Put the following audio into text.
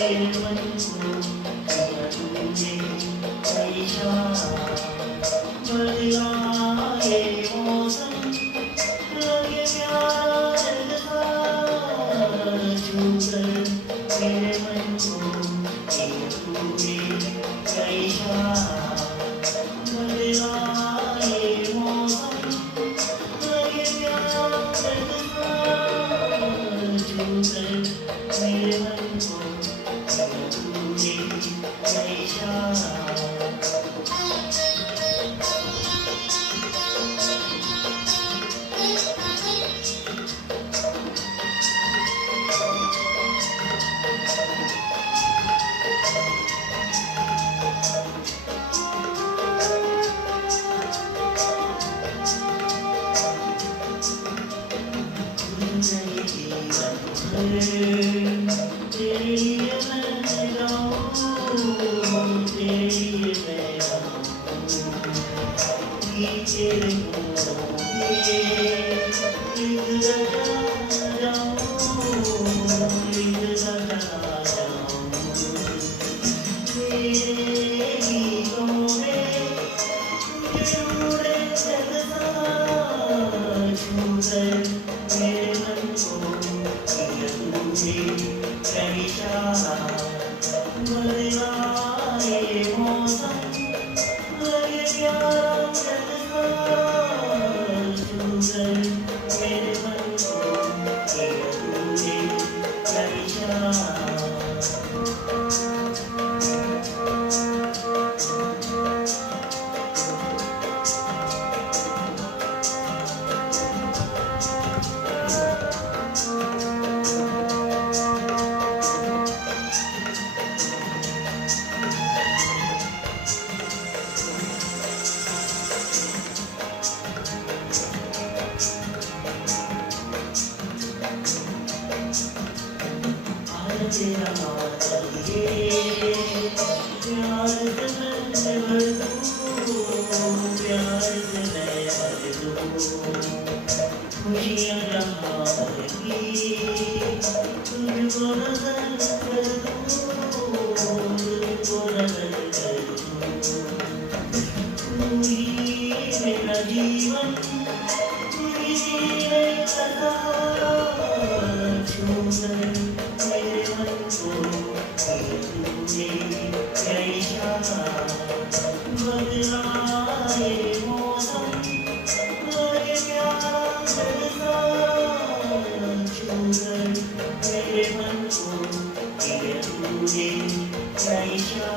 मेरे मन को किया तूने ऐसा बदलाए मौसम लगे प्यारा जलसा छूकर मेरे मन को किया तूने ऐसा बदलाए मौसम लगे प्यारा जलसा छूकर मेरे मन को किया तूने ऐसा तेरे लिए मैं गाऊं तेरे लिए मैं गाऊं तेरे मुँह में लिख जाऊं तेरे गीतों में तुझे उड़े चलता छूकर मेरे मन को किया तूने ऐसा बदलाए मौसम लगे प्यारा जलसा छूकर मेरे मन को किया तूने ऐसा तेरा चाहिए प्यार से मैं भर दूँ प्यार से मैं भर दूँ खुशियाँ जहाँ की तुझको नजर कर दूँ तुझको नजर कर दूँ तू ही मेरा जीवन तू ही मेरे सहारा छूकर मेरे मन को किया तूने ऐसा बदलाए मौसम लगे प्यारा जलसा छूकर मेरे मन को किया तूने ऐसा